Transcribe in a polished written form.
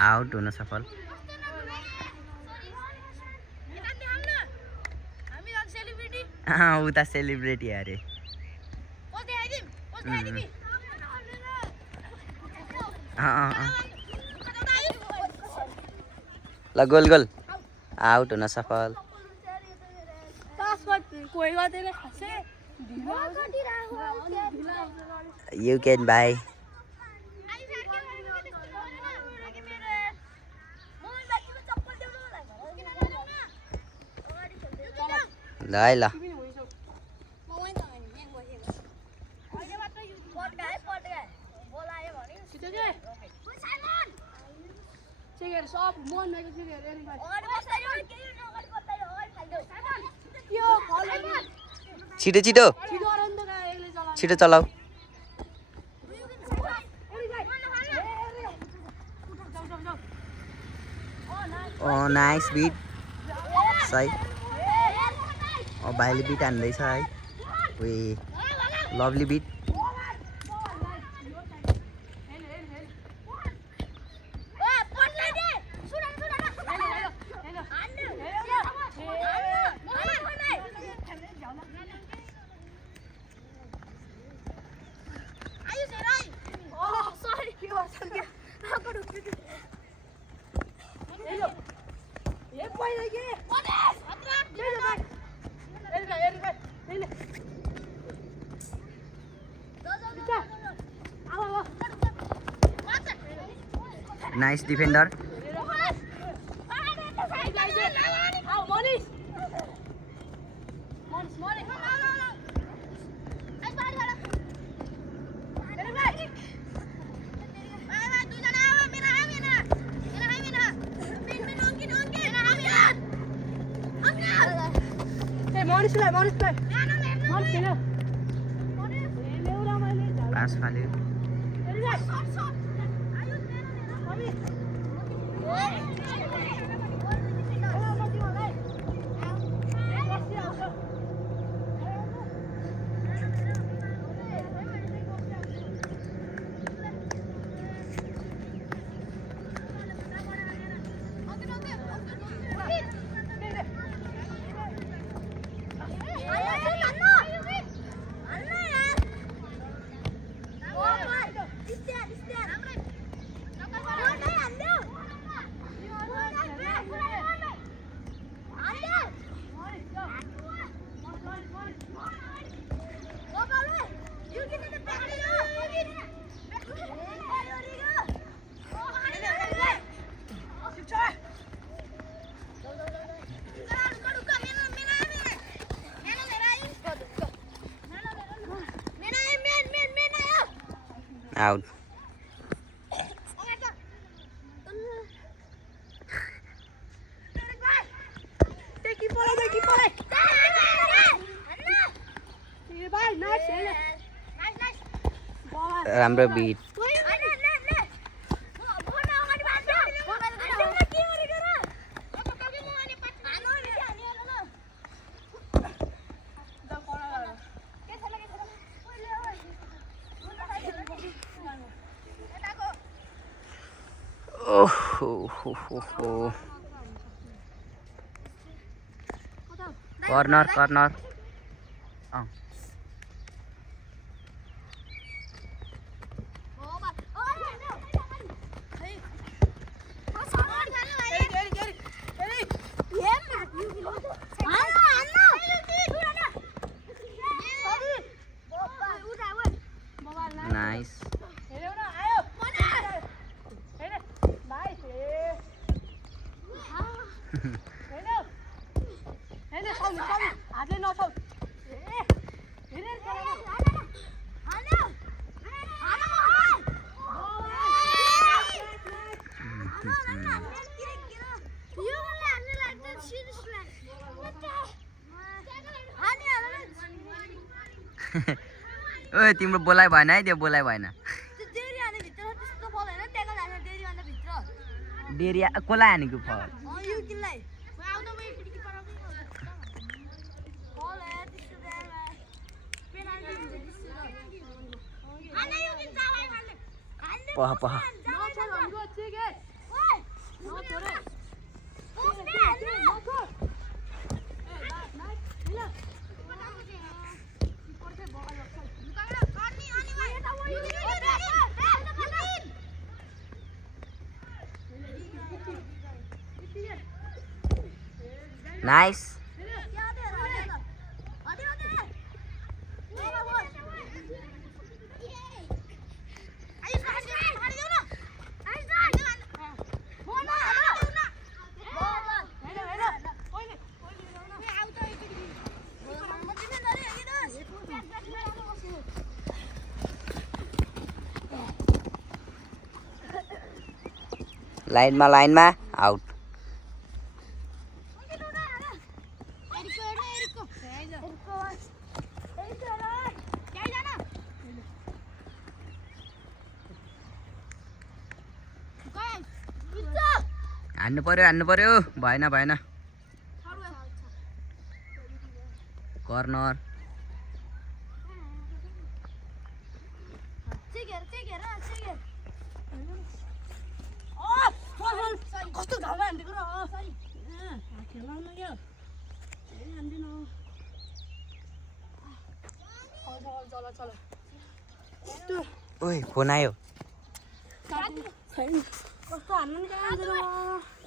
Out हुन सफल। उता सेलिब्रेटी अरे ल गोल गोल आउट हुन सफल। यु क्यान बाई ल है ल छिटो छिटो छिटो चलाऊ। नाइस बिट सही। भाइले बिट हान्दैछ है। वे lovely beat. Nice defender. Pass फाल्यो। Out. राम्रो बिट। Corner, corner. Nice. ओए तिम्रो बोलाइ भएन है त्यो बोलाइ भएन डेरिया कोलाई हानेको फल पहा पहा नाइस लाइनमा आउट हान्नु पर्यो भएन कर्नर कस्तो घाम हान्दिएको र खेलाउन क्या हान्दिन ओइ फोन आयो कस्तो हान्नु नि